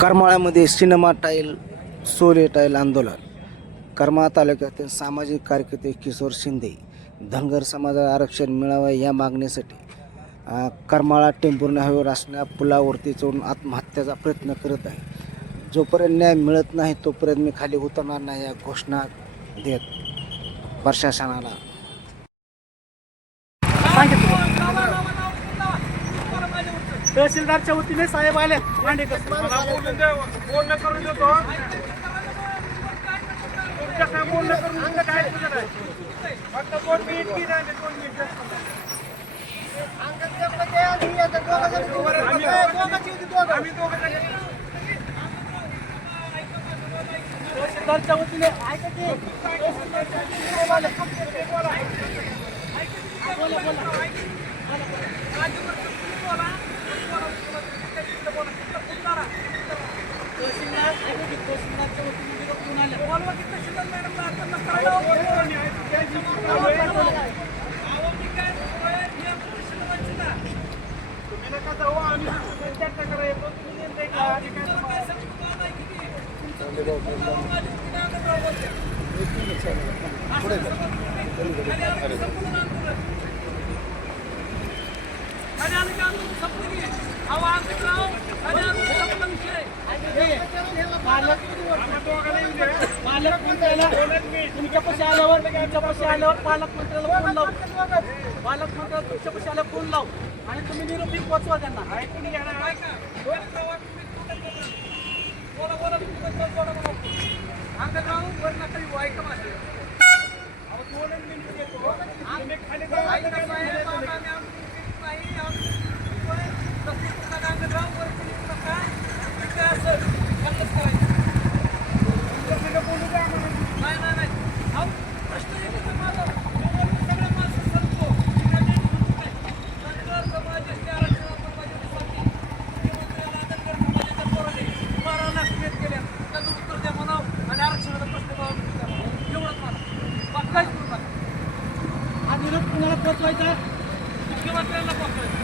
करमाळ्यामध्ये cinema style Sholay style आंदोलन. करमाळा तालुक्यातील सामाजिक कार्यकर्ते किशोर शिंदे धनगर समाजाला आरक्षण मिळावं या मागणीसाठी करमाळा टेंभुर्णी हायवेवर असणाऱ्या पुलावरती चढून आत्महत्याचा प्रयत्न करत आहे. जोपर्यंत न्याय मिळत नाही तोपर्यंत मी खाली उतरणार नाही या घोषणा देत प्रशासनाला. तहसीलदारच्या वतीने साहेब आले. मांडेकर बोलणं करून देतो. तुमच्या बोलणं करून काय तुझं काय फक्त दोन मिनिट की नाही दोन मिनिट आम्ही दोघं जण- तहसीलदारच्या वतीने ऐका की. तहसीलदारच्या वतीने आले. बोला, बोला. तहसीलदार ऐका की, तहसीलदारच्या वतीने विरोध घेऊन आले. तुम्ही नका जाऊ आम्ही चर्चा करा येतो मालक पालक तुमच्या आल्यावर तुमच्या आल्यावर पालक फोन लाव. पालक तुमच्या पैसे आल्यावर फोन लाव. आणि तुम्ही निरोपी पोचवा त्यांना. ऐकून घ्या ना ऐका बोला बोला तुम्ही पोचवायचा मुख्यमंत्र्यांना पोहोचवायचं.